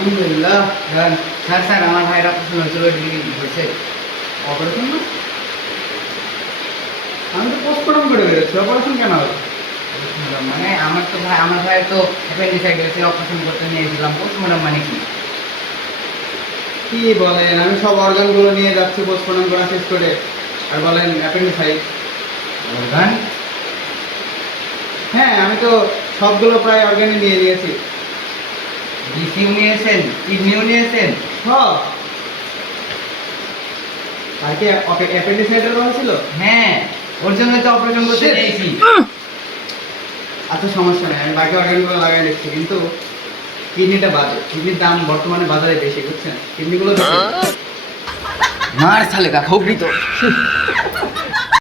আলহামদুলিল্লাহ। Sir sir আমার ভাইয়ের অপারেশন হয়েছিল, হয়েছে অপারেশন না? আমি তো পোস্টমর্টম করে বেরোচ্ছি, অপারেশন কেন হবে? মানে আমার ভাইয়ের তো অ্যাপেন্ডিসাইটিস, অপারেশন করতে নিয়েছিলাম। পোস্টমর্টম মানে কি? কি বলেন, আমি সব অর্গানগুলো নিয়ে যাচ্ছি পোস্টমর্টম করা শেষ করে, আর বলেন অ্যাপেন্ডিসাইটিস। অর্গান? হ্যাঁ, আমি তো সবগুলো প্রায় অর্গানই নিয়ে নিয়েছি। ডিসিউ নিয়েছেন, কিডনিও নিয়েছেন? সব। আর কি অ্যাপেন্ডিসাইটিস হয়েছিল? হ্যাঁ, ওর জন্য তো অপারেশন করতে Shit! নিয়েছি। আচ্ছা সমস্যা নেই, আমি বাকি অর্গানগুলো লাগাই দিচ্ছি, কিন্তু কিডনিটা বাদে। কিডনির দাম বর্তমানে বাজারে বেশি, বুঝছেন? কিডনিগুলো বেশি। মার সালে কা খবরি তো।